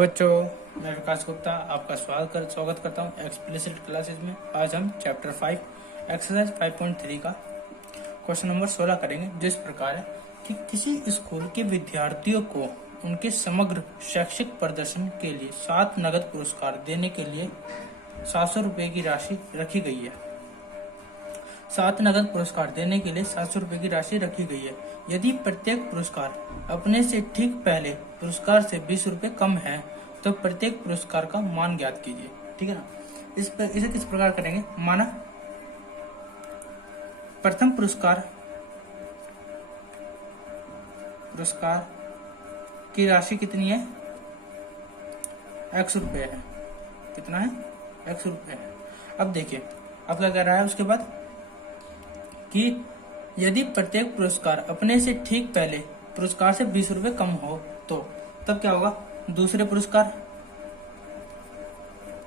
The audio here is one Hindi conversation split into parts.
बच्चों, मैं विकास गुप्ता आपका स्वागत करता हूं एक्सप्लिसिट क्लासेस में। आज हम चैप्टर 5 एक्सरसाइज 5.3 का क्वेश्चन नंबर 16 करेंगे, जिस प्रकार है कि किसी स्कूल के विद्यार्थियों को उनके समग्र शैक्षिक प्रदर्शन के लिए 7 नगद पुरस्कार देने के लिए 700 रुपए की राशि रखी गई है। 7 नगद पुरस्कार देने के लिए 700 रुपए की राशि रखी गई है। यदि प्रत्येक पुरस्कार अपने से ठीक पहले पुरस्कार से 20 रुपए कम है तो प्रत्येक पुरस्कार का मान ज्ञात कीजिए। ठीक है ना। इसे किस प्रकार करेंगे, माना प्रथम पुरस्कार की राशि कितनी है, x रुपए है। कितना है, x रुपए है। अब देखिए अब क्या कह रहा है उसके बाद कि यदि प्रत्येक पुरस्कार अपने से ठीक पहले पुरस्कार से 20 रुपए कम हो तो तब क्या होगा, दूसरे पुरस्कार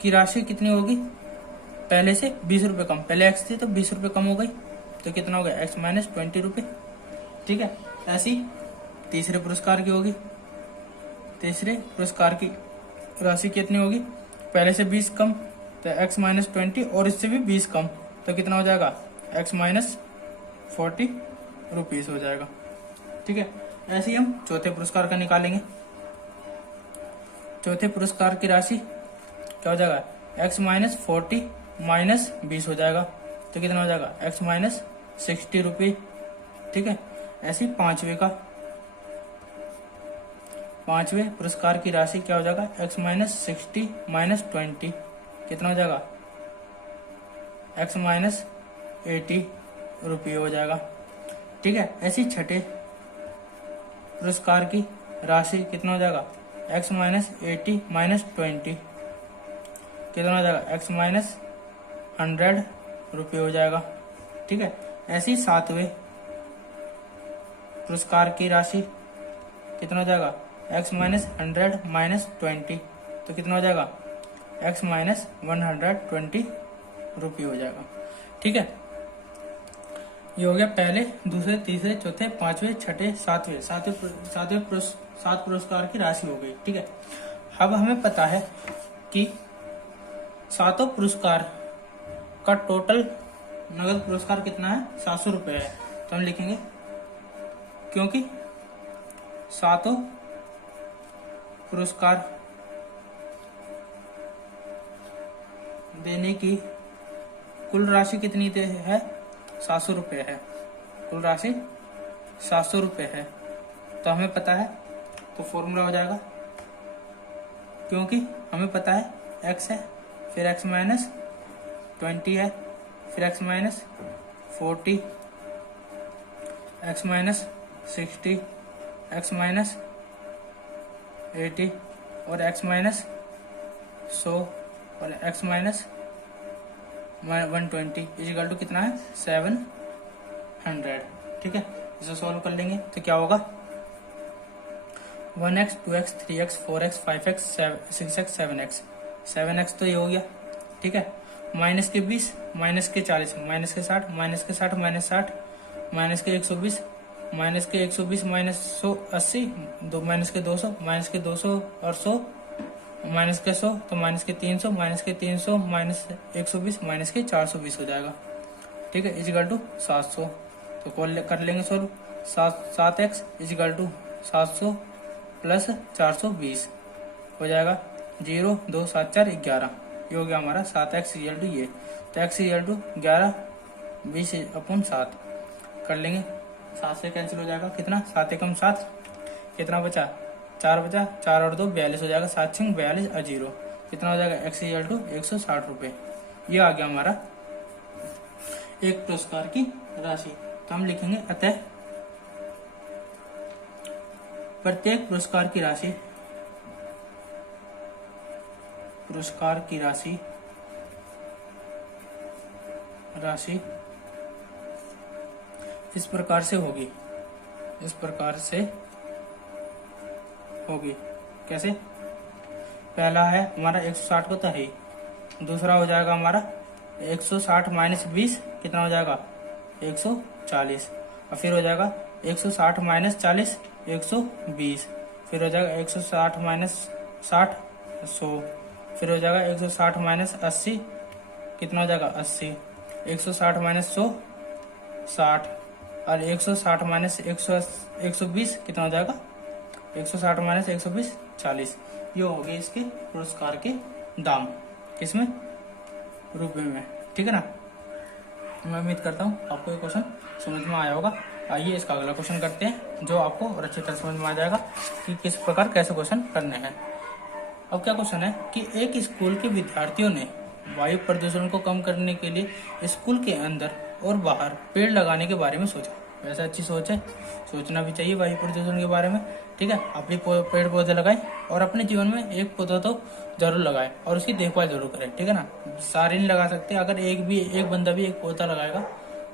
की राशि कितनी होगी, पहले से 20 रुपए कम, पहले x थी तो 20 रुपए कम हो गई तो कितना हो गया, x माइनस 20 रुपए। ठीक है। ऐसी तीसरे पुरस्कार की होगी, तीसरे पुरस्कार की राशि कितनी होगी, पहले से 20 कम तो x माइनस 20 और इससे भी 20 कम तो कितना हो जाएगा, x माइनस 40 रुपीज हो जाएगा। ठीक है। ऐसे ही हम चौथे पुरस्कार का निकालेंगे। चौथे पुरस्कार की राशि क्या हो जाएगा, x माइनस 40 माइनस 20 हो जाएगा तो कितना हो जाएगा, x माइनस 60 रुपये। ठीक है। ऐसे ही पांचवे पुरस्कार की राशि क्या हो जाएगा, x माइनस 60 माइनस 20 कितना हो जाएगा, x माइनस 80 रुपये हो जाएगा। ठीक है। ऐसी छठे पुरस्कार की राशि कितना हो जाएगा, x माइनस 80 माइनस 20 कितना हो जाएगा, x माइनस 100 रुपये हो जाएगा। ठीक है। ऐसी सातवें पुरस्कार की राशि कितना हो जाएगा, x माइनस 100 माइनस 20 तो कितना हो जाएगा, x माइनस 120 रुपये हो जाएगा। ठीक है। ये हो गया पहले, दूसरे, तीसरे, चौथे, पांचवे, छठे, सात पुरस्कार की राशि हो गई। ठीक है। अब हमें पता है कि सातों पुरस्कार का टोटल नगद पुरस्कार कितना है, 700 रुपये है। तो हम लिखेंगे क्योंकि सातों पुरस्कार देने की कुल राशि कितनी है, 700 रुपये है। कुल राशि 700 रुपये है। तो हमें पता है, तो फॉर्मूला हो जाएगा, क्योंकि हमें पता है x है, फिर x माइनस 20 है, फिर x minus 40, x minus 60, x minus 80 और x माइनस 100 और x माइनस 120 इजिकल टू कितना है, 700। ठीक है। इसे सॉल्व कर लेंगे तो क्या होगा, 1x 2x 3x 4x 5x 6x 7x 7x तो ये हो गया। ठीक है। माइनस के 20 माइनस के 40 माइनस के 60 माइनस के 60 माइनस 60 माइनस के 120 माइनस के 120 माइनस 180 दो माइनस के 200 माइनस के 200 और 100 माइनस के 100 तो माइनस के 300 माइनस के 300 माइनस 120 माइनस के 420 हो जाएगा। ठीक है। इजिकल टू 700 तो कॉल कर लेंगे solve. 7x is equal to 700 plus 420 हो जाएगा 0 2 7 4 11। ये हो गया हमारा 7x इजिकल टू ये, तो x इजिकल टू 11 20/7 कर लेंगे। 7 से कैंसिल हो जाएगा, कितना, 7 एकम 7 कितना बचा, 4 बचा, 4 और 2 42 हो जाएगा, 7 6 42 और 0 कितना हो जाएगा, x इक्वल टू 160 रुपये। ये आ गया हमारा एक पुरस्कार की राशि। तो हम लिखेंगे अतः प्रत्येक पुरस्कार की राशि इस प्रकार से होगी। कैसे, पहला है हमारा 160 को तो है, दूसरा हो जाएगा हमारा 160 माइनस 20 कितना हो जाएगा, 140 और फिर हो जाएगा 160 माइनस 40 120, फिर हो जाएगा 160 माइनस 60 100, फिर हो जाएगा 160 माइनस 80 कितना हो जाएगा 80, 160 माइनस 100 60, और 160 माइनस 120 कितना हो जाएगा 160 माइनस 120 40। ये हो गए इसके पुरस्कार के दाम, किसमें रुपए में, ठीक है ना। मैं उम्मीद करता हूँ आपको ये क्वेश्चन समझ में आया होगा। आइए इसका अगला क्वेश्चन करते हैं, जो आपको और अच्छी तरह समझ में आ जाएगा कि किस प्रकार कैसे क्वेश्चन करने हैं। अब क्या क्वेश्चन है कि एक स्कूल के विद्यार्थियों ने वायु प्रदूषण को कम करने के लिए स्कूल के अंदर और बाहर पेड़ लगाने के बारे में सोचा। वैसे अच्छी सोच है, सोचना भी चाहिए वायु प्रदूषण के बारे में, ठीक है। आप भी पेड़ पौधे लगाएं और अपने जीवन में एक पौधा तो जरूर लगाए और उसकी देखभाल जरूर करें, ठीक है ना। सारे नहीं लगा सकते, अगर एक बंदा भी एक पौधा लगाएगा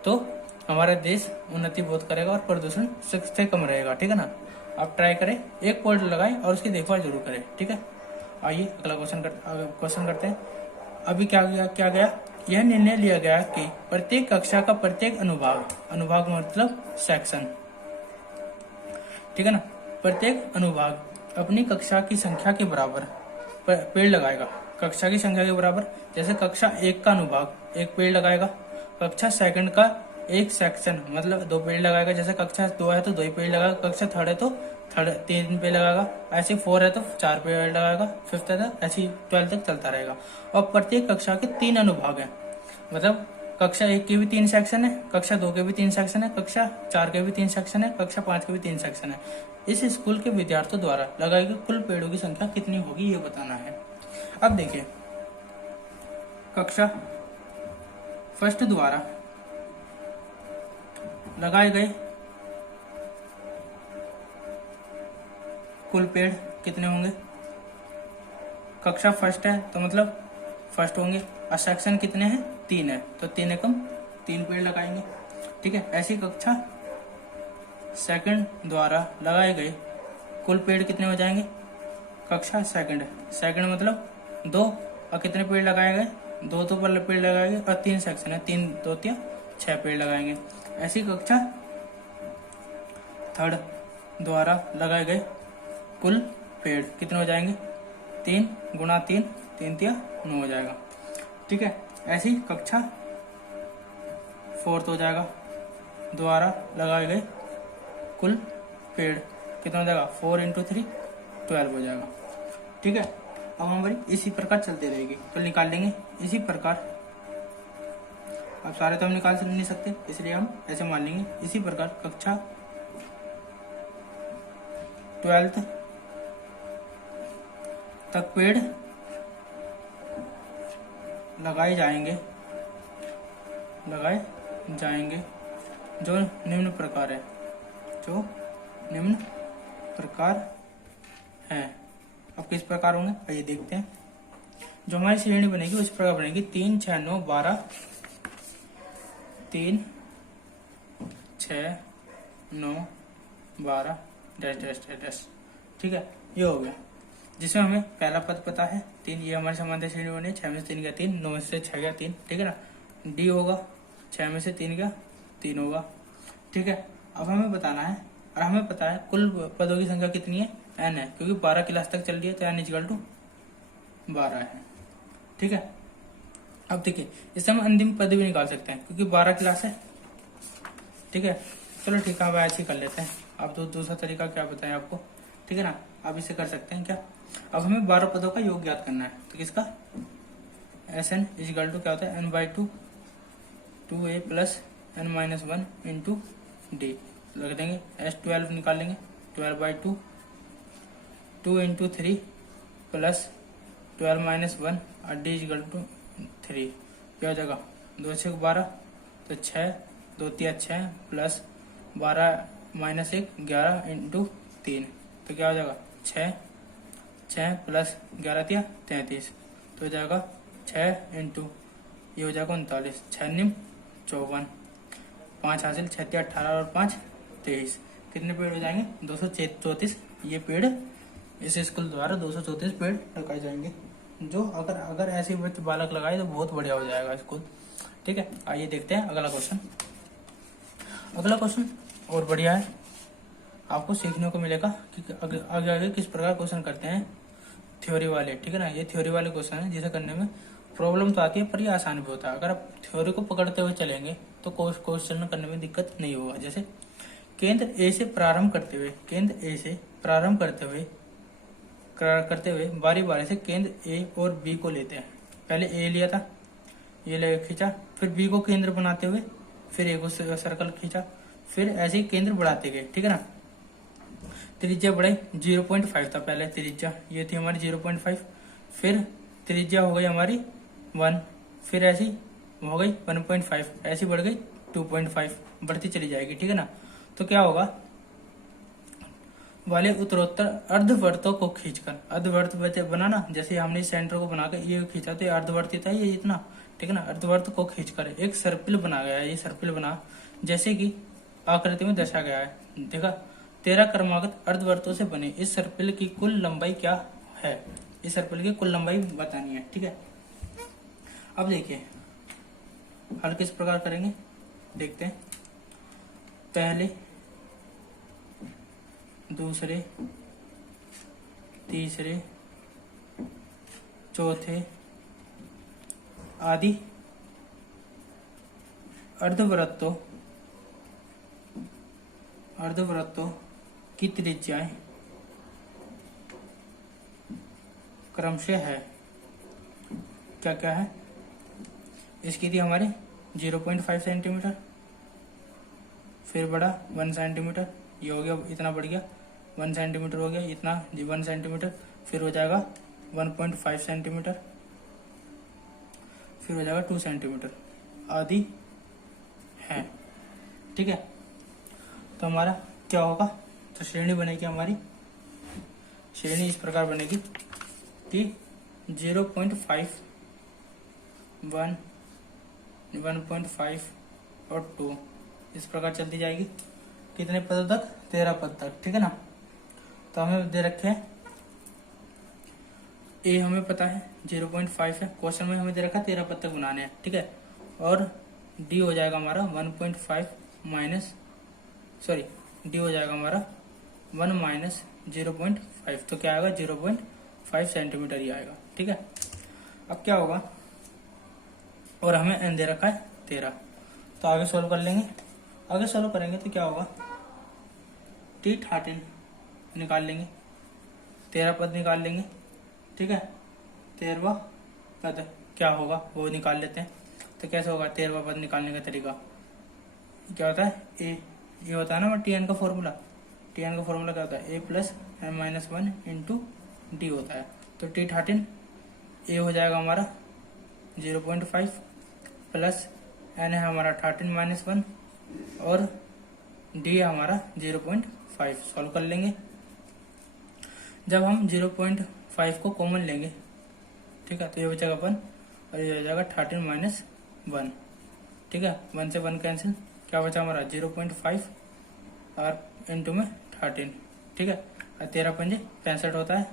तो हमारा देश उन्नति बहुत करेगा और प्रदूषण से कम रहेगा, ठीक है ना। आप ट्राई करें, एक पौधा लगाएं और उसकी देखभाल जरूर करें, ठीक है। आइए अगला क्वेश्चन करते हैं। अभी क्या गया यह निर्णय लिया गया कि प्रत्येक कक्षा का प्रत्येक अनुभाग मतलब सेक्शन, ठीक है ना, प्रत्येक अनुभाग अपनी कक्षा की संख्या के बराबर पेड़ लगाएगा। कक्षा की संख्या के बराबर, जैसे कक्षा 1 का अनुभाग 1 पेड़ लगाएगा, कक्षा 2 का एक सेक्शन मतलब 2 पेड़ लगाएगा, जैसे कक्षा 2 है तो 2 ही पेड़ लगाएगा, कक्षा 3 है तो 3 पेड़ लगाएगा, ऐसे 4 है तो 4 पेड़ लगाएगा, 5th है तो ऐसे 12 तक चलता रहेगा। और प्रत्येक कक्षा के 3 अनुभाग है, मतलब कक्षा 1 के भी 3 सेक्शन है, कक्षा 2 के भी 3 सेक्शन है, कक्षा 4 के भी 3 सेक्शन है, कक्षा 5 के भी 3 सेक्शन है। इस स्कूल के विद्यार्थियों द्वारा लगाई गई कुल पेड़ों की संख्या कितनी होगी ये बताना है। अब देखिए, कक्षा फर्स्ट द्वारा लगाए गए कुल पेड़ कितने होंगे। कक्षा फर्स्ट है तो मतलब फर्स्ट होंगे, और सेक्शन कितने हैं 3 है तो 3 एकम 3 पेड़ लगाएंगे, ठीक है। ऐसी कक्षा सेकंड द्वारा लगाए गए कुल पेड़ कितने हो जाएंगे। कक्षा सेकंड मतलब 2, और कितने पेड़ लगाए गए 2 तो पेड़ लगाए गए, और 3 सेक्शन है 3 2 3 6 पेड़ लगाएंगे। ऐसी कक्षा थर्ड द्वारा लगाए गए कुल पेड़ कितने हो जाएंगे 3 गुणा 3 3 3 9 हो जाएगा, ठीक है। ऐसी कक्षा फोर्थ हो जाएगा द्वारा लगाए गए कुल पेड़ कितना हो जाएगा 4 × 3 12 हो जाएगा, ठीक है। अब हमारी इसी प्रकार चलती रहेगी तो निकाल लेंगे इसी प्रकार। अब सारे तो हम निकाल नहीं सकते इसलिए हम ऐसे मान लेंगे इसी प्रकार कक्षा 12th तक पेड़ लगाए जाएंगे जो निम्न प्रकार है। अब किस प्रकार होंगे आइए देखते हैं। जो हमारी श्रेणी बनेगी उस प्रकार बनेगी 3 6 9 12 3 6 9 12 डैश डैश डैश, ठीक है। ये हो गया जिसमें हमें पहला पद पता है 3, ये हमारी समांतर श्रेणी बनी 6 में से 3 गया 3, 9 में से 6 गया 3, ठीक है ना। डी होगा 6 में से 3 गया 3 होगा, ठीक है। अब हमें बताना है और हमें पता है कुल पदों की संख्या कितनी है n है, क्योंकि 12 क्लास तक चल रही है तो n = 12 है, ठीक है। अब देखिए इससे हम अंतिम पद भी निकाल सकते हैं क्योंकि 12 क्लास है, ठीक है। चलो ठीक है अब ऐसे ही कर लेते हैं। अब दूसरा तरीका क्या बताएं आपको, ठीक है ना। अब इसे कर सकते हैं क्या। अब हमें 12 पदों का योग ज्ञात करना है तो किसका Sn = क्या होता है n/2 2a + n-1 × d रख देंगे। S12 निकाल लेंगे 12/2 2 × 3 + 12 - 1 और d = 3 क्या हो जाएगा 2 × 6 = 12 तो 6 2 3 6 + 12 - 1 11 × 3 तो क्या हो जाएगा 6 + 11 3 33 तो हो जाएगा 6 × ये हो जाएगा 39 6 9 54 5 हासिल 6 3 18 और 5 23 कितने पेड़ हो जाएंगे 234। ये पेड़ इस स्कूल द्वारा 234 पेड़ लगाए जाएंगे, जो अगर ऐसे बच्चे बालक लगाए तो बहुत बढ़िया हो जाएगा स्कूल, ठीक है। आइए देखते हैं अगला क्वेश्चन। अगला क्वेश्चन और बढ़िया है, आपको सीखने को मिलेगा कि आगे किस प्रकार क्वेश्चन करते हैं। थ्योरी वाले, ठीक है ना, ये थ्योरी वाले क्वेश्चन है जिसे करने में प्रॉब्लम तो आती है पर ये आसान भी होता है। अगर आप थ्योरी को पकड़ते हुए चलेंगे तो क्वेश्चन करने में दिक्कत नहीं होगा। जैसे केंद्र ए से प्रारंभ करते हुए, केंद्र ए से प्रारंभ करते हुए बारी बारी से केंद्र ए और बी को लेते हैं। पहले ए लिया था, ये ले खींचा, फिर बी को केंद्र बनाते हुए फिर ए को सर्कल खींचा, फिर ऐसे ही केंद्र बढ़ाते गए, ठीक है ना। त्रिज्या बढ़ाई, 0.5 था पहले त्रिज्या, ये थी हमारी 0.5, फिर त्रिज्या हो गई हमारी 1, फिर ऐसी हो गई 1.5, ऐसी बढ़ गई 2.5, बढ़ती चली जाएगी, ठीक है ना। तो क्या होगा, वाले उत्तरोत्तर अर्धवर्तों को खींचकर, अर्धवर्त बनाना, जैसे हमने सेंटर को बनाकर ये खींचा तो ये अर्धवर्त था, ये इतना, ठीक है ना। अर्धवर्त को खींचकर एक सर्पिल बना गया है, ये सर्पिल बना जैसे कि आकृति में दर्शा गया है, देखा। 13 क्रमागत अर्धवर्तों से बने इस सर्पिल की कुल लंबाई क्या है, इस सर्पिल की कुल लंबाई बतानी है, ठीक है। अब देखिए हल किस प्रकार करेंगे, देखते हैं। पहले, दूसरे, तीसरे, चौथे आदि अर्धवृत्तों की त्रिज्याएं क्रमशः है, क्या क्या है। इसकी थी हमारे 0.5 सेंटीमीटर, फिर बढ़ा 1 सेंटीमीटर, ये हो गया, इतना बढ़ गया 1 सेंटीमीटर हो गया, इतना 1 सेंटीमीटर, फिर हो जाएगा 1.5 सेंटीमीटर, फिर हो जाएगा 2 सेंटीमीटर आदि है, ठीक है। तो हमारा क्या होगा, तो श्रेणी बनेगी हमारी, श्रेणी इस प्रकार बनेगी कि 0.5, 1, 1.5 और 2 इस प्रकार चलती जाएगी। कितने पद तक, 13 पद तक, ठीक है ना। तो हमें दे रखे हैं ए, हमें पता है 0.5 है, क्वेश्चन में हमें दे रखा है 13 पद तक बनाने हैं, ठीक है। और डी हो जाएगा हमारा 1.5 माइनस, सॉरी डी हो जाएगा हमारा 1 माइनस 0.5, तो क्या आएगा 0.5 सेंटीमीटर ही आएगा, ठीक है। अब क्या होगा, और हमें एन दे रखा है 13, तो आगे सोल्व कर लेंगे। आगे सोल्व करेंगे तो क्या होगा, T13 निकाल लेंगे, 13 पद निकाल लेंगे, ठीक है। 13वां पद क्या होगा वो निकाल लेते हैं। तो कैसे होगा 13वां पद निकालने का तरीका, क्या होता है, ए, ये होता है ना Tn का फॉर्मूला, Tn का फॉर्मूला क्या होता है, a plus m minus 1 into D होता है। तो T13 ए हो जाएगा हमारा 0.5 प्लस n है हमारा 13 माइनस 1 और डी है हमारा 0.5। सॉल्व कर लेंगे। जब हम 0.5 को कॉमन लेंगे, ठीक है, तो ये हो जाएगा 1 और ये हो जाएगा 13 माइनस 1, ठीक है। 1 से 1 कैंसिल, क्या बचा हमारा 0.5 और इंटू में 13, ठीक है। और 13 पंजे 65 होता है,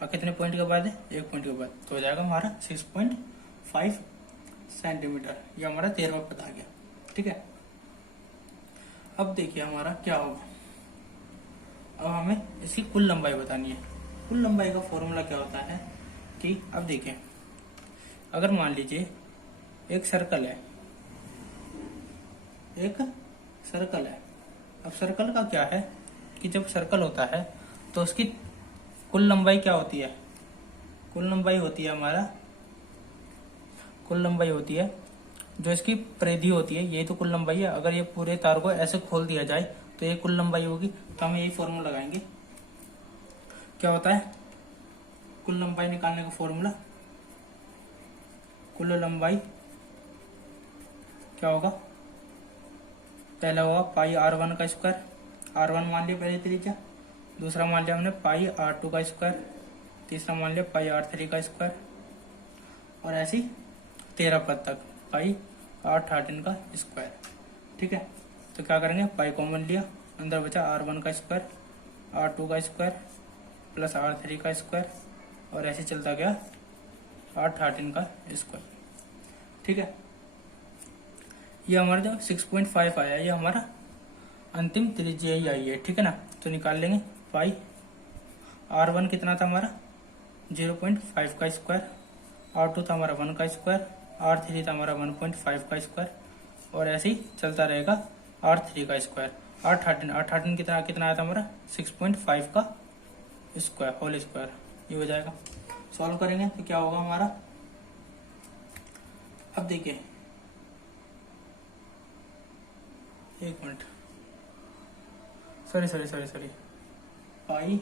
और कितने पॉइंट के बाद है, 1 पॉइंट के बाद, तो हो जाएगा हमारा 6.5 सेंटीमीटर। ये हमारा 13वां पद आ गया, ठीक है। अब देखिए हमारा क्या होगा, अब हमें इसकी कुल लंबाई बतानी है। कुल लंबाई का फॉर्मूला क्या होता है कि, अब देखिए अगर मान लीजिए एक सर्कल है, एक सर्कल है। अब सर्कल का क्या है कि जब सर्कल होता है तो उसकी कुल लंबाई क्या होती है, कुल लंबाई होती है हमारा, कुल लंबाई होती है जो इसकी परिधि होती है, यही तो कुल लंबाई है। अगर ये पूरे तार को ऐसे खोल दिया जाए तो ये कुल लंबाई होगी। तो हम यही फॉर्मूला लगाएंगे, क्या होता है कुल लंबाई निकालने का फॉर्मूला, कुल लंबाई क्या होगा, पहला होगा पाई r1 का स्क्वायर, r1 मान लिया पहले त्रिज्या, दूसरा मान लिया हमने पाई r2 का स्क्वायर, तीसरा मान लिया पाई r3 का स्क्वायर, और ऐसी 13 पद तक पाई r13 का स्क्वायर, ठीक है। तो क्या करेंगे, पाई कॉमन लिया, अंदर बचा r1 का स्क्वायर, r2 का स्क्वायर प्लस r3 का स्क्वायर, और ऐसे चलता गया r13 का स्क्वायर, ठीक है। ये हमारा जो 6.5 आया, ये हमारा अंतिम त्रिज्या ही आई है, ठीक है ना। तो निकाल लेंगे पाई, r1 कितना था हमारा 0.5 का स्क्वायर, R2 था हमारा 1 का स्क्वायर, R3 था हमारा 1.5 का स्क्वायर, और ऐसे ही चलता रहेगा R3 का स्क्वायर। R13 कितना कितना आया था हमारा 6.5 का स्क्वायर होल स्क्वायर। ये हो जाएगा। सॉल्व करेंगे तो क्या होगा हमारा, अब देखिए एक minute, sorry pi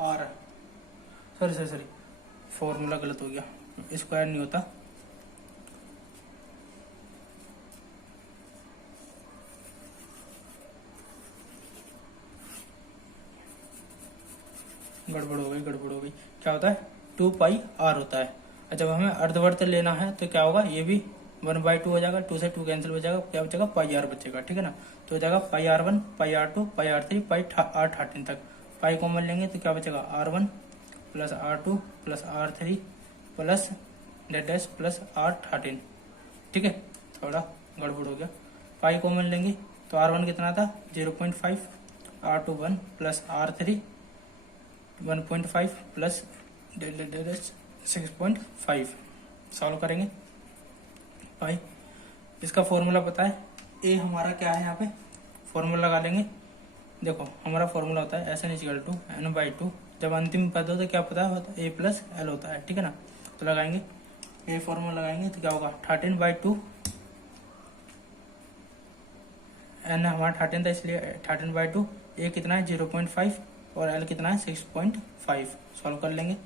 r, sorry formula गलत हो गया, स्क्वायर नहीं होता, गड़बड़ हो गई। क्या होता है 2 पाई आर होता है। और जब हमें अर्धवर्त लेना है तो क्या होगा, ये भी 1/2 हो जाएगा, 2 से 2 कैंसिल हो जाएगा, क्या बचेगा पाई आर बचेगा, ठीक है ना। तो हो जाएगा पाई R1, पाई R2, पाई R3, पाई R13 तक। पाई कॉमन लेंगे तो क्या बचेगा R1 plus R2 plus R3 plus dash plus R13, ठीक है। थोड़ा गड़बड़ हो गया। पाई कॉमन लेंगे तो R1 कितना था 0.5, R2 1 plus R3 1.5 plus 6.5। Solve करेंगे पाई, इसका फॉर्मूला पता है, ए हमारा क्या है, यहाँ पे फॉर्मूला लगा लेंगे। देखो हमारा फॉर्मूला होता है SN = n/2। जब अंतिम पद हो तो क्या पता होता है, A + L होता है, ठीक है ना। तो लगाएंगे ये फॉर्मूला लगाएंगे तो क्या होगा 13/2, n हमारा 13 था इसलिए 13/2, A कितना है 0.5 और L कितना है 6.5। सॉल्व कर लेंगे।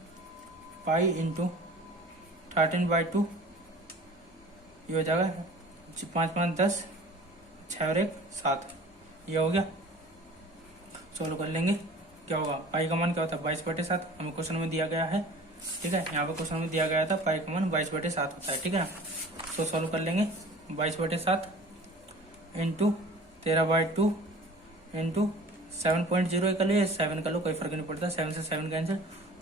पाई इंटू 13/2, ये हो जाएगा 5 5 10, 6 और 1 7, ये हो गया। सॉल्व कर लेंगे, क्या होगा पाई का मान क्या होता है 22/7, हमें क्वेश्चन में दिया गया है, ठीक है। यहाँ पे क्वेश्चन में दिया गया था पाई का मान 22/7 होता है, ठीक है ना। तो सॉल्व कर लेंगे 22/7 इंटू 13/2 इंटू 7.0 कर लो, 7 कर लो, कोई फर्क नहीं पड़ता, 7 से 7 कैंसिल,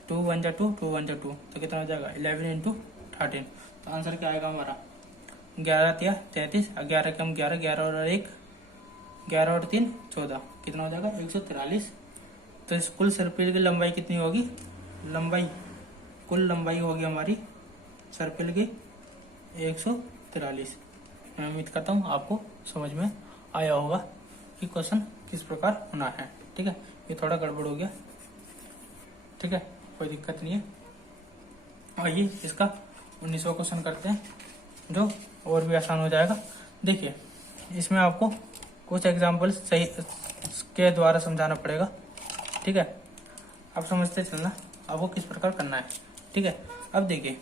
2 1 जा 2, 2 1 जा 2, तो कितना हो जाएगा 11 इंटू 13। तो आंसर क्या आएगा हमारा 11 या 33, 11 कम 11, 11 और 1 11 और 3 14, कितना हो जाएगा 143। तो इस कुल सर्पिल की लंबाई कितनी होगी, कुल लंबाई होगी हमारी सर्पिल की 143। मैं उम्मीद करता हूँ आपको समझ में आया होगा कि क्वेश्चन किस प्रकार होना है, ठीक है। ये थोड़ा गड़बड़ हो गया, ठीक है, कोई दिक्कत नहीं है। आइए इसका 19वां क्वेश्चन करते हैं, जो और भी आसान हो जाएगा। देखिए इसमें आपको कुछ एग्जाम्पल सही के द्वारा समझाना पड़ेगा, ठीक है। अब समझते चलना आपको किस प्रकार करना है, ठीक है। अब देखिए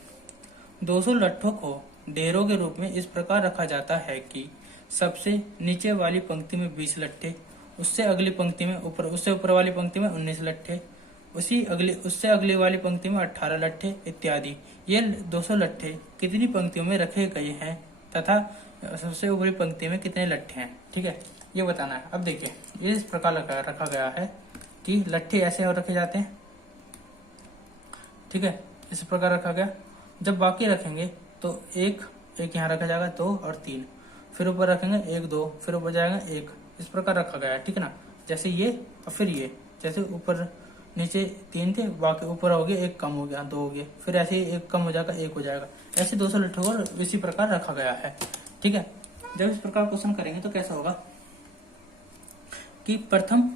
200 लट्ठों को ढेरों के रूप में इस प्रकार रखा जाता है कि सबसे नीचे वाली पंक्ति में 20 लट्ठे, उससे अगली पंक्ति में उससे ऊपर वाली पंक्ति में 19 लट्ठे, उससे अगली वाली पंक्ति में 18 लट्ठे इत्यादि। ये 200 लट्ठे कितनी पंक्तियों में रखे गए हैं तथा सबसे ऊपरी पंक्ति में कितने लट्ठे हैं, ठीक है, ये बताना है। अब देखिए इस प्रकार रखा गया है कि लट्ठे ऐसे और रखे जाते हैं, ठीक है, इस प्रकार रखा गया। जब बाकी रखेंगे तो एक यहाँ रखा जाएगा, 2 और 3, फिर ऊपर रखेंगे 1 2, फिर ऊपर जाएगा 1, इस प्रकार रखा गया है, ठीक है ना। जैसे ये और फिर ये, जैसे ऊपर नीचे 3 थे, बाकी ऊपर हो गए 1 कम हो गया 2 हो गए, फिर ऐसे 1 कम हो जाएगा 1 हो जाएगा, ऐसे 200 लट्ठों को इसी प्रकार रखा गया है, ठीक है। जब इस प्रकार क्वेश्चन करेंगे तो कैसा होगा कि प्रथम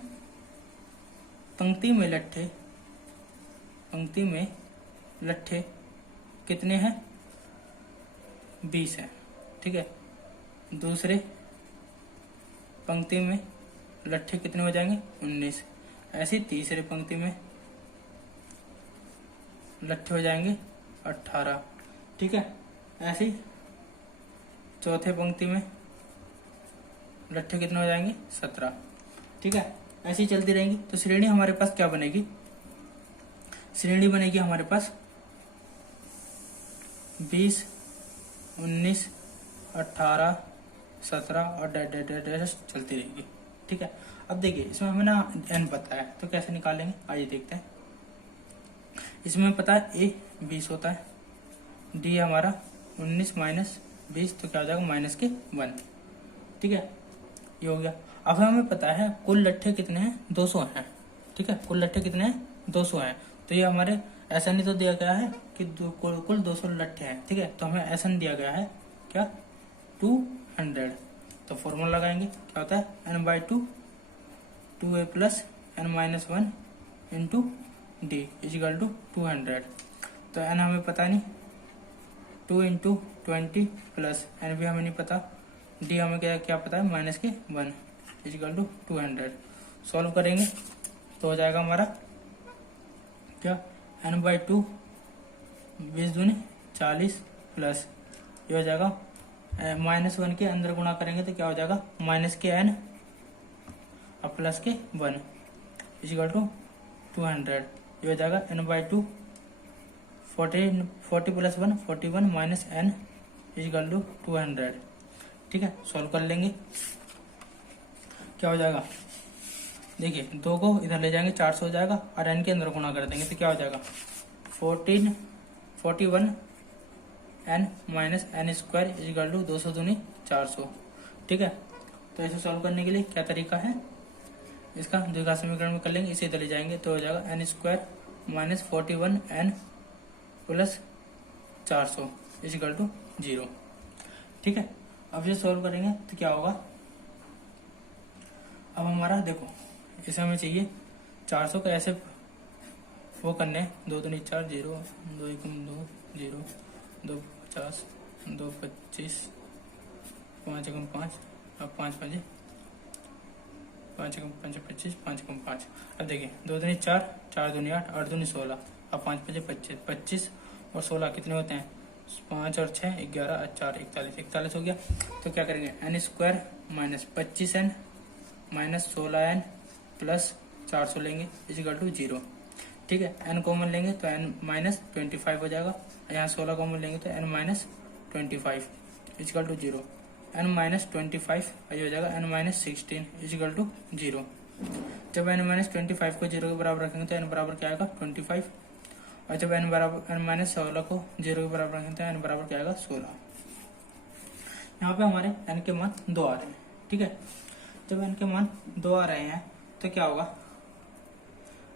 पंक्ति में लट्ठे कितने हैं 20 है, ठीक है। दूसरे पंक्ति में लट्ठे कितने हो जाएंगे 19, ऐसी तीसरे पंक्ति में लट्ठे हो जाएंगे 18, ठीक है। ऐसी चौथे पंक्ति में लट्ठे कितने हो जाएंगे 17, ठीक है। ऐसी चलती रहेंगी तो श्रेणी हमारे पास क्या बनेगी, श्रेणी बनेगी हमारे पास 20 19 18 17 और डैश चलती रहेगी, ठीक है। अब देखिए इसमें हमें ना n पता है तो कैसे निकालेंगे, आइए देखते हैं। इसमें पता है a 20 होता है, d हमारा 19 माइनस 20 तो क्या हो जाएगा -1, ठीक है, ये हो गया। अब हमें पता है कुल लट्ठे कितने हैं 200 हैं, ठीक है, कुल लट्ठे कितने हैं 200 हैं। तो ये हमारे ऐसा नहीं तो दिया गया है कि कुल 200 लट्ठे हैं, ठीक है, तो हमें ऐसा नहीं दिया गया है क्या 200। तो फॉर्मूला लगाएंगे, क्या होता है n/2 2a plus n-1 into d equal to 200। तो n हमें पता नहीं, 2 इंटू 20 प्लस n भी हमें नहीं पता, डी हमें क्या पता है -1 इजिकल टू 200। सॉल्व करेंगे तो हो जाएगा हमारा क्या n/2 20 दूनी 40 प्लस ये हो जाएगा -1 के अंदर गुणा करेंगे तो क्या हो जाएगा -n और प्लस के 1 इजिकल टू 200। ये हो जाएगा n/2 40 plus 1 41 minus n equal to 200। ठीक है, सॉल्व कर लेंगे, क्या हो जाएगा, देखिए 2 को इधर ले जाएंगे 400 हो जाएगा और n के अंदर गुणा कर देंगे तो क्या हो जाएगा 41 n minus n square equal to 200 दूनी 400। ठीक है, तो इसे सॉल्व करने के लिए क्या तरीका है, इसका द्विघात समीकरण में कर लेंगे, इसे इधर ले जाएंगे तो हो जाएगा n स्क्वायर माइनस 41 n प्लस 400 इजिकल टू 0। ठीक है, अब ये सॉल्व करेंगे तो क्या होगा, अब हमारा देखो इसे हमें चाहिए 400 का ऐसे वो करने 2 दूनी 4 0 2 1 2 0 2 50 2 25 5 1 5 अब 5 5 5 1 5 25 5 1 5। अब देखिए 2 दूनी 4 4 दूनी 8 8 दूनी 16 अब 5 5 25 25 और 16 कितने होते हैं 5 और 6 11 4 41 हो गया। तो क्या करेंगे n square minus 25n minus 16n plus 400 लेंगे इजिकल टू 0। ठीक है, n कॉमन लेंगे तो n माइनस 25 हो जाएगा, यहाँ 16 कॉमन लेंगे तो n minus 25 equal to 0। n minus 25 ये हो जाएगा n माइनस 16 इजिकल टू 0। जब n माइनस 25 को 0 के बराबर रखेंगे तो n बराबर क्या आएगा 25, और जब n माइनस 16 को 0 के बराबर रखेंगे तो n बराबर क्या आएगा 16। यहाँ पे हमारे n के मान 2 आ रहे हैं। ठीक है, जब n के मान 2 आ रहे हैं तो क्या होगा,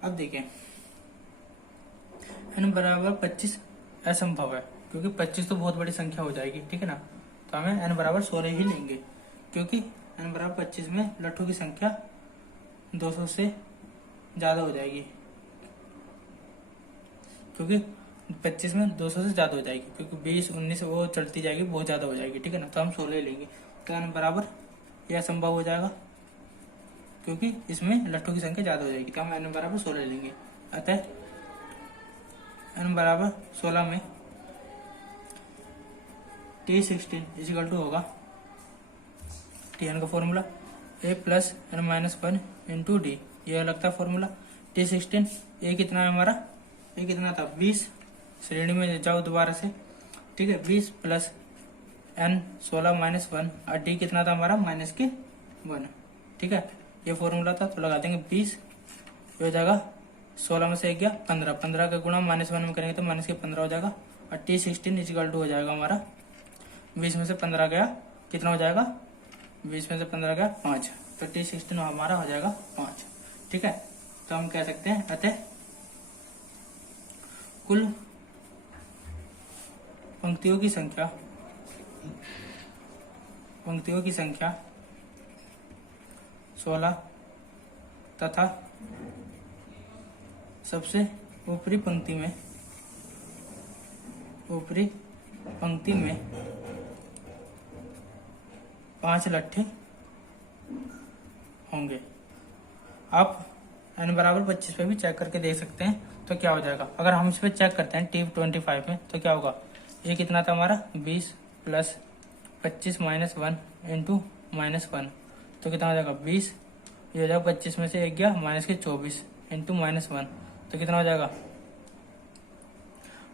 अब देखिए n बराबर 25 असंभव है क्योंकि 25 तो बहुत बड़ी संख्या हो जाएगी। ठीक है ना, तो हमें n बराबर 16 ही लेंगे क्योंकि n बराबर 25 में लट्ठों की संख्या 200 से ज्यादा हो जाएगी, क्योंकि 25 में 200 से ज्यादा हो जाएगी, क्योंकि 20 19 वो चलती जाएगी, बहुत ज्यादा हो जाएगी। ठीक है ना, तो हम 16 लेंगे तो n बराबर यह असंभव हो जाएगा क्योंकि इसमें लट्ठों की संख्या ज्यादा हो जाएगी, तो हम n बराबर 16 लेंगे। अतः n बराबर 16 में T16 इजिकल टू होगा Tn का formula a plus n minus 1 into D, यह लगता है फॉर्मूला। T16 a कितना है हमारा, a कितना था 20, श्रेणी में जाओ दोबारा से। ठीक है, 20 प्लस n 16 माइनस 1 और डी कितना था हमारा -1। ठीक है, ये फॉर्मूला था, तो लगा देंगे 20, ये हो जाएगा 16 में से 1 गया 15, 15 का गुणा -1 में करेंगे तो -15 हो जाएगा, और T16 इजिकल टू हो जाएगा हमारा 20 में से 15 गया कितना हो जाएगा, 20 में से 15 गया 5, तो T16 हमारा हो जाएगा 5। ठीक है, तो हम कह सकते हैं अतः कुल पंक्तियों की संख्या 16 तथा सबसे ऊपरी पंक्ति में 5 लट्ठे होंगे। आप n बराबर 25 पे भी चेक करके देख सकते हैं तो क्या हो जाएगा। अगर हम इस पे चेक करते हैं T25 में तो क्या होगा, ये कितना था हमारा 20 प्लस 25 माइनस 1 इंटू -1, तो कितना हो जाएगा 20, ये हो जाएगा 25 में से 1 गया माइनस के 24 इंटू -1, तो कितना हो जाएगा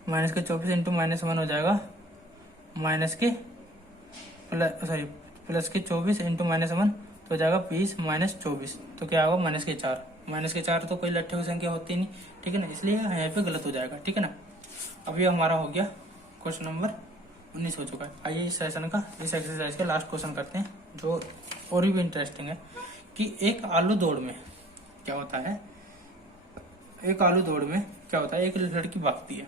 -24 इंटू -1 हो जाएगा प्लस के 24 इंटू -1 तो हो जाएगा 20 -24, तो क्या होगा -4 तो कोई लट्ठे की संख्या होती नहीं। ठीक है ना, इसलिए यहाँ पे गलत हो जाएगा। ठीक है ना, अब ये हमारा हो गया क्वेश्चन नंबर 19 हो चुका है। आइए इस सेशन का इस एक्सरसाइज का लास्ट क्वेश्चन करते हैं जो और भी इंटरेस्टिंग है कि एक आलू दौड़ में क्या होता है, एक आलू दौड़ में क्या होता है, एक लड़की भागती है,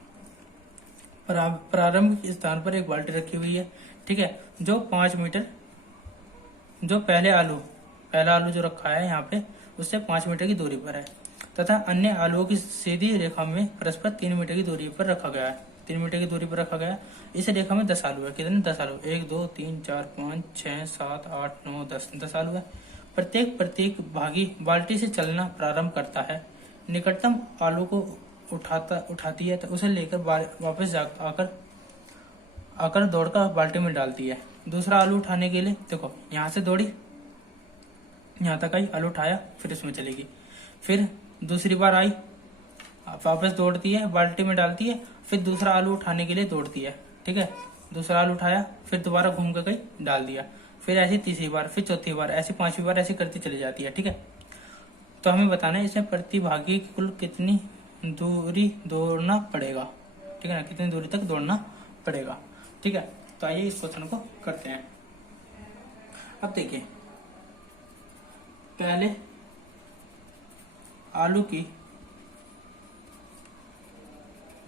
प्रारंभिक स्थान पर एक बाल्टी रखी हुई है, ठीक है, जो 5 मीटर, जो पहला आलू जो रखा है यहाँ पे उससे 5 मीटर की दूरी पर है, तथा अन्य आलुओं की सीधी रेखा में परस्पर 3 मीटर की दूरी पर रखा गया है। 3 मीटर की दूरी पर रखा गया है। इस रेखा में 10 आलू है। कितने? 10 आलू। 1 2 3 4 5 6 7 8 9 10 आलू है। प्रत्येक भागी बाल्टी से चलना प्रारंभ करता है। निकटतम आलू को उठाती है तो उसे लेकर वापस आकर दौड़कर बाल्टी में डालती है। दूसरा आलू उठाने के लिए देखो, यहाँ से दौड़ी, यहाँ तक आई, आलू उठाया, फिर इसमें चलेगी, फिर दूसरी बार आई, वापस दौड़ती है, बाल्टी में डालती है, फिर दूसरा आलू उठाने के लिए दौड़ती है, ठीक है, दूसरा आलू उठाया, फिर दोबारा घूम कर गई, डाल दिया, फिर ऐसी तीसरी बार, फिर चौथी बार, ऐसी 5वीं बार ऐसी करती चली जाती है, ठीक है। तो हमें बताना है इसमें प्रतिभागी की कुल कितनी दूरी दौड़ना पड़ेगा, ठीक है ना, कितनी दूरी तक दौड़ना पड़ेगा, ठीक है। तो आइए इस क्वेश्चन को करते हैं। अब देखिए, पहले आलू की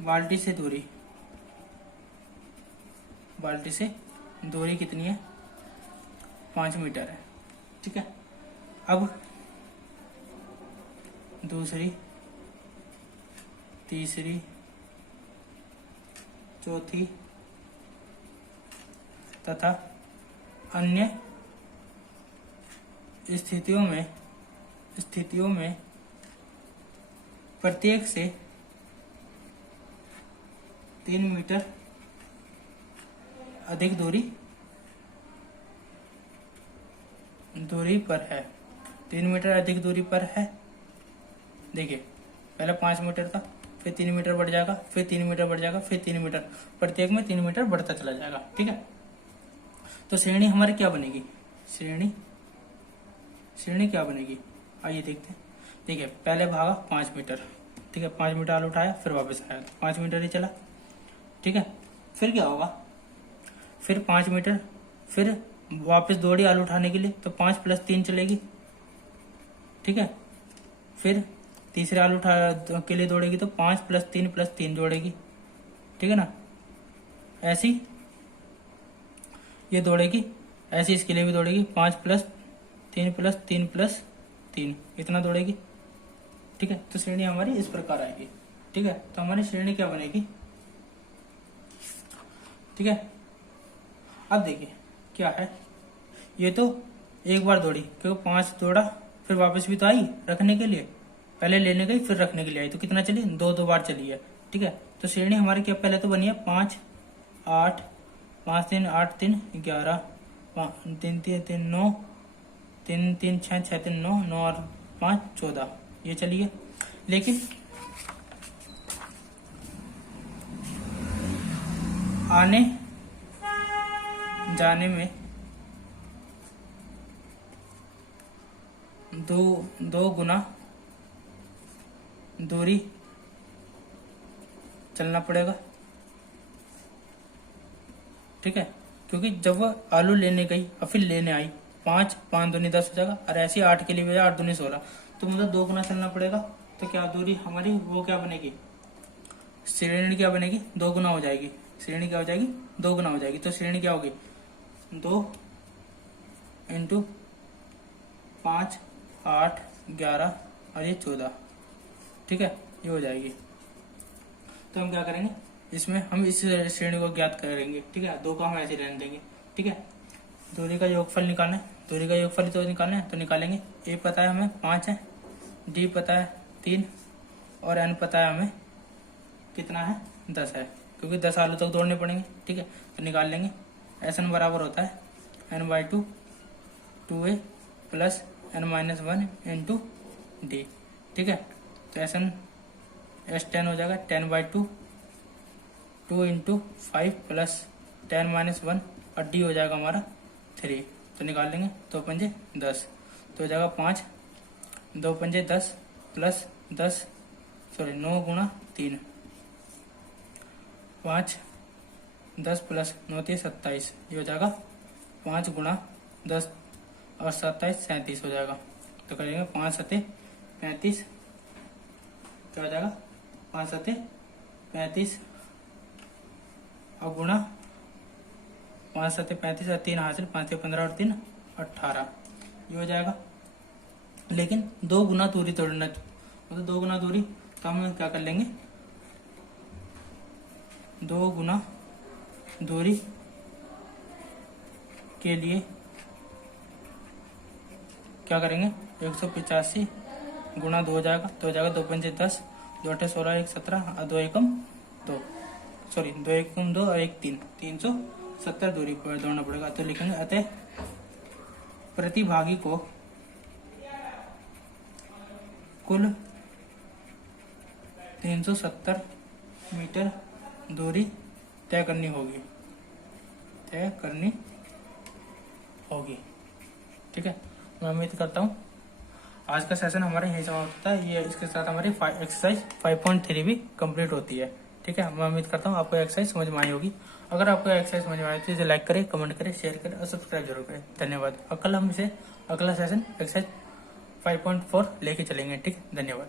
बाल्टी से दूरी कितनी है? 5 मीटर है, ठीक है। अब दूसरी, तीसरी, चौथी तथा अन्य स्थितियों में प्रत्येक से 3 मीटर अधिक दूरी पर है। 3 मीटर अधिक दूरी पर है। देखिए, पहले 5 मीटर था, फिर 3 मीटर बढ़ जाएगा, फिर 3 मीटर बढ़ जाएगा, फिर 3 मीटर, प्रत्येक में 3 मीटर बढ़ता चला जाएगा, ठीक है। तो श्रेणी हमारी क्या बनेगी? श्रेणी क्या बनेगी? आइए देखते हैं। देखिए, पहले भागा 5 मीटर, ठीक है, 5 मीटर आलू उठाया, फिर वापस आया, 5 मीटर ही चला, ठीक है। फिर क्या होगा? फिर 5 मीटर, फिर वापस दौड़ी आलू उठाने के लिए, तो 5 + 3 चलेगी, ठीक है। फिर तीसरे आलू उठा के लिए दौड़ेगी तो 5 + 3 + 3 जोड़ेगी, ठीक है ना। ऐसी ये दौड़ेगी, ऐसी इसके लिए भी दौड़ेगी, 5 + 3 + 3 + 3 इतना दौड़ेगी, ठीक है। तो श्रेणी हमारी इस प्रकार आएगी, ठीक है। तो हमारी श्रेणी क्या बनेगी? ठीक है। अब देखिए क्या है, ये तो एक बार दौड़ी, क्योंकि 5 दौड़ा, फिर वापस भी तो आई रखने के लिए, पहले लेने गई फिर रखने के लिए आई, तो कितना चली? 2 बार चली है, ठीक है। तो श्रेणी हमारी क्या पहले तो बनी है 5 8 5 3 8 3 11 3 3 3 9 3 3 6 6 3 9 9 और 5 14 ये चली है। लेकिन आने जाने में दो गुना दूरी चलना पड़ेगा, ठीक है। क्योंकि जब वो आलू लेने गई और फिर लेने आई, 5 5 दूनी 10 हो जाएगा, और ऐसे 8 के लिए भी 8 दूनी 16, तो मतलब 2 गुना चलना पड़ेगा। तो क्या दूरी हमारी वो क्या बनेगी? श्रेणी क्या बनेगी? 2 गुना हो जाएगी। श्रेणी क्या हो जाएगी? 2 गुना हो जाएगी। तो श्रेणी क्या होगी? 2 × 5 8 11 और ये 14, ठीक है, ये हो जाएगी। तो हम क्या करेंगे, इसमें हम इस श्रेणी को ज्ञात करेंगे, ठीक है। 2 को हम ऐसे रहने देंगे, ठीक है। दूरी का योगफल निकालना है, दूरी का योगफल तो निकालना है, तो निकालेंगे। ए पता है हमें 5 है, डी पता है 3 और एन पता है हमें कितना है? 10 है, क्योंकि 10 आलू तक दौड़ने पड़ेंगे, ठीक है। तो निकाल लेंगे। एन बराबर होता है n/2 2a + n-1 × d, ठीक है। तो S10 हो जाएगा 10/2 2 × 5 + 10-1 और d हो जाएगा हमारा 3। तो निकाल लेंगे। 2 पंजे 10, तो हो जाएगा 5, 2 पंजे 10 + 10 9 × 3 5 10 + 9 = 27, ये हो जाएगा 5 × 10 और 27 37 हो जाएगा। तो करेंगे 5 × 7 = 35 क्या हो जाएगा 5 7 35 और गुणा 5 7 35 और 3 हासिल 5 से 15 और 3 18 ये हो जाएगा। लेकिन 2 गुना दूरी तोड़ना, मतलब 2 गुना दूरी, तो हम क्या कर लेंगे 2 गुना दूरी के लिए क्या करेंगे 185 गुना 2 हो जाएगा, तो हो जाएगा 2 पंचे 10, 2 8 16 1 17 और 2 एकम 2, सॉरी 2 एकम 2 और 1 3, 370 दूरी पर दौड़ना पड़ेगा। तो लिखेंगे अतः प्रतिभागी को कुल 370 मीटर दूरी तय करनी होगी। ठीक है, मैं उम्मीद करता हूँ आज का सेशन हमारा यही समाप्त होता है। ये इसके साथ हमारी एक्सरसाइज 5.3 भी कंप्लीट होती है। ठीक है, मैं उम्मीद करता हूँ आपको एक्सरसाइज समझ में आई होगी। अगर आपको एक्सरसाइज समझ में आई तो इसे लाइक करें, कमेंट करें, शेयर करें और सब्सक्राइब जरूर करें। धन्यवाद। और कल हम इसे अगला सेशन एक्सरसाइज 5.4 लेके चलेंगे। ठीक है, धन्यवाद।